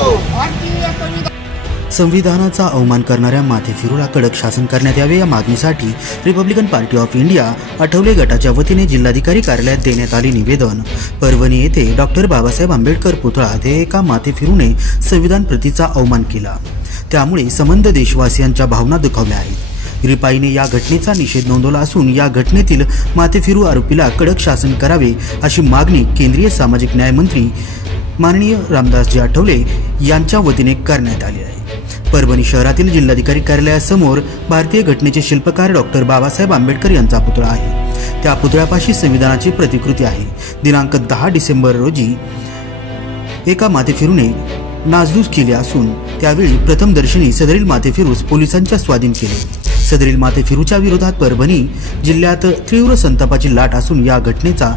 हो. संविधानाचा अवमान करणाऱ्या माथेफिरूला कडक शासन करण्यात यावे या मागणीसाठी Republican Party of India Athawale गटाच्या वतीने जिल्हाधिकारी कार्यालयात देण्यात आले निवेदन. परभणी येथे डॉक्टर बाबासाहेब आंबेडकर पुतळा ते एका माथेफिरूने संविधान प्रतीचा अवमान केला. त्यामुळे संबंध देशवासियांच्या भावना दुखावल्या आहेत. रिपाईने या घटनेचा निषेध नोंदवला असून या घटनेतील माथेफिरू आरोपीला कडक शासन करावे अशी मागणी केंद्रीय सामाजिक न्याय मंत्री माननीय रामदासजी आठवले यांच्या वतीने करण्यात आली आहे. परभणी शहरातील जिल्हाधिकारी कार्यालयासमोर भारतीय घटनेचे शिल्पकार डॉक्टर बाबासाहेब आंबेडकर यांचा पुतळा आहे. त्या पुतळ्यापाशी संविधानाची प्रतिकृती आहे. दिनांक दहा डिसेंबर रोजी एका माथेफिरूने नासधूस केली असून त्यावेळी प्रथमदर्शनी सदरील माथेफिरूस पोलिसांच्या स्वाधीन केले. सदरील माथेफिरूच्या विरोधात परभणी जिल्ह्यात तीव्र संतापाची लाट असून या घटनेचा